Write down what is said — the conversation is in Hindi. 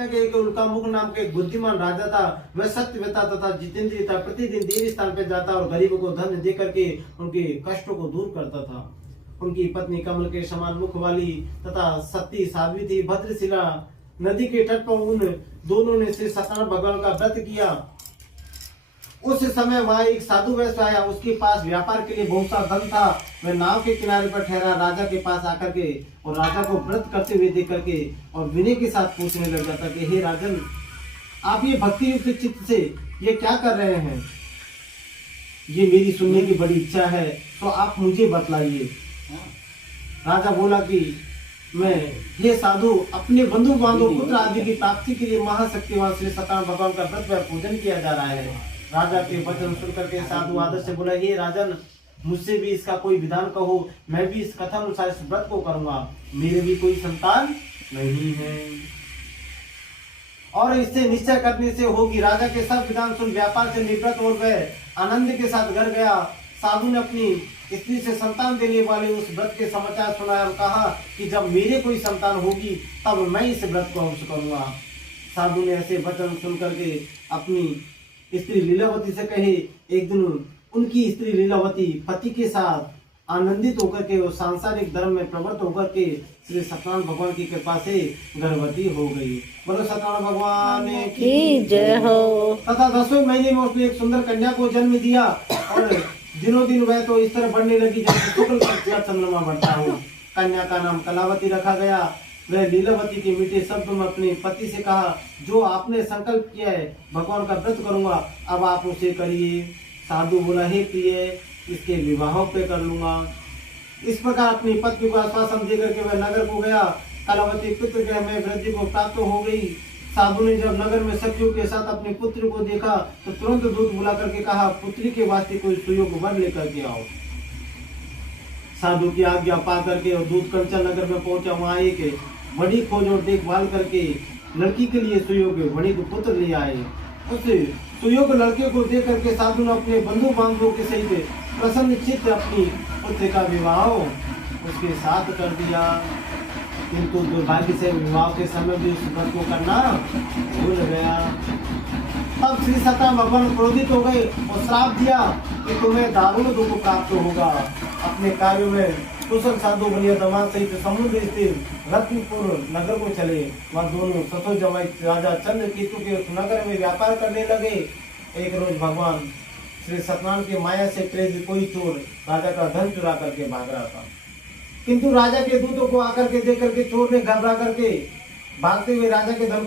एक उल्कामुख नाम के एक बुद्धिमान राजा था। वह सत्यव्रता तथा जितेंद्रिय था। प्रतिदिन देवी स्थान पर जाता और गरीबों को धन दे करके उनके कष्टों को दूर करता था। उनकी पत्नी कमल के समान मुख वाली तथा सती साध्वी भद्रशिला नदी के तट पर उन दोनों ने श्री सत्यनारायण भगवान का व्रत किया। उस समय वहां एक साधु वैश्य आया। उसके पास व्यापार के लिए बहुत सा धन था। वह नाव के किनारे पर ठहरा राजा के पास आकर के और राजा को व्रत करते हुए देख करके और विनय के साथ पूछने लग जाता कि हे राजन, आप ये भक्ति युक्त चित्त से ये क्या कर रहे हैं? ये मेरी सुनने की बड़ी इच्छा है, तो आप मुझे बतलाइए। राजा बोला कि मैं, हे साधु, अपने बंधु बांधव पुत्र आदि की प्राप्ति के लिए महाशक्तिवान श्री सत्यनारायण भगवान का व्रत व पूजन किया जा रहा है। राजा के वचन सुनकर के साधु आदर से बोला, हे राजन, मुझसे भी इसका कोई विधान कहो, मैं भी इस कथा अनुसार इस व्रत को करूंगा। मेरे भी कोई संतान नहीं है और इससे निश्चय करने से होगी। राजा के सब विधान सुन व्यापार से निवृत्त हो गए, आनंद के साथ घर गया। साधु ने अपनी स्त्री से संतान देने वाले उस व्रत के समाचार सुनाया और कहा कि जब मेरे कोई संतान होगी तब मैं इस व्रत को अवश्य करूंगा। साधु ने ऐसे वचन सुन करके अपनी स्त्री लीलावती से कहे। एक दिन उनकी स्त्री लीलावती पति के साथ आनंदित होकर के और सांसारिक धर्म में प्रवृत्त होकर के श्री सत्यनारायण भगवान की कृपा से गर्भवती हो गई। बोलो सत्यनारायण भगवान की जय हो। तथा 10वें महीने में उसने एक सुंदर कन्या को जन्म दिया और दिनों दिन वह तो इस तरह बढ़ने लगी जैसे शुक्ल का चंद्रमा बढ़ता हो। कन्या का नाम कलावती रखा गया। वह लीलावती के मीठे शब्द में अपने पति से कहा, जो आपने संकल्प किया है भगवान का व्रत करूंगा, अब आप उसे करिए। साधु बोला, हे प्रिय, इसके विवाह पे कर लूंगा। इस प्रकार अपनी पत्नी को आश्वासन देकर के वह नगर को गया। कलावती पुत्र के में वृद्धि को प्राप्त हो गई। साधु ने जब नगर में सखियों के साथ अपने पुत्र को देखा तो तुरंत दूत बुला करके कहा, पुत्री के वास्ते कोई सुयोग वर लेकर के आओ। साधु की आज्ञा पा करके और दूत कंचन नगर में पहुंचा। वहां एक बड़ी खोज और देखभाल करके लड़की के लिए सुयोग बड़ी पुत्र ले आए। उस सुयोग लड़के को देख करके साधु ने अपने बंधु बांधवों के सहित प्रसन्न चित्त अपनी पुत्र का विवाह उसके साथ कर दिया। किंतु दुर्भाग्य से विवाह के समय भी उस व्रत को करना भूल गया। तब श्री सत्यनारायण भगवान क्रोधित हो गए और श्राप दिया कि तुम्हें दारुण दुख प्राप्त होगा। अपने कार्य में कुशल साधु बनिया दमाद सहित समुद्र स्थित रत्नपुर नगर को चले। वह दोनों ससुर जमाई राजा चंद्रकेतु के उस नगर में व्यापार करने लगे। एक रोज भगवान श्री सत्यनारायण की माया से प्रेरित कोई चोर राजा का धन चुरा करके भाग रहा था। किंतु राजा के दूतों को आकर के देख करके चोर ने घबरा करके भागते हुए राजा के धन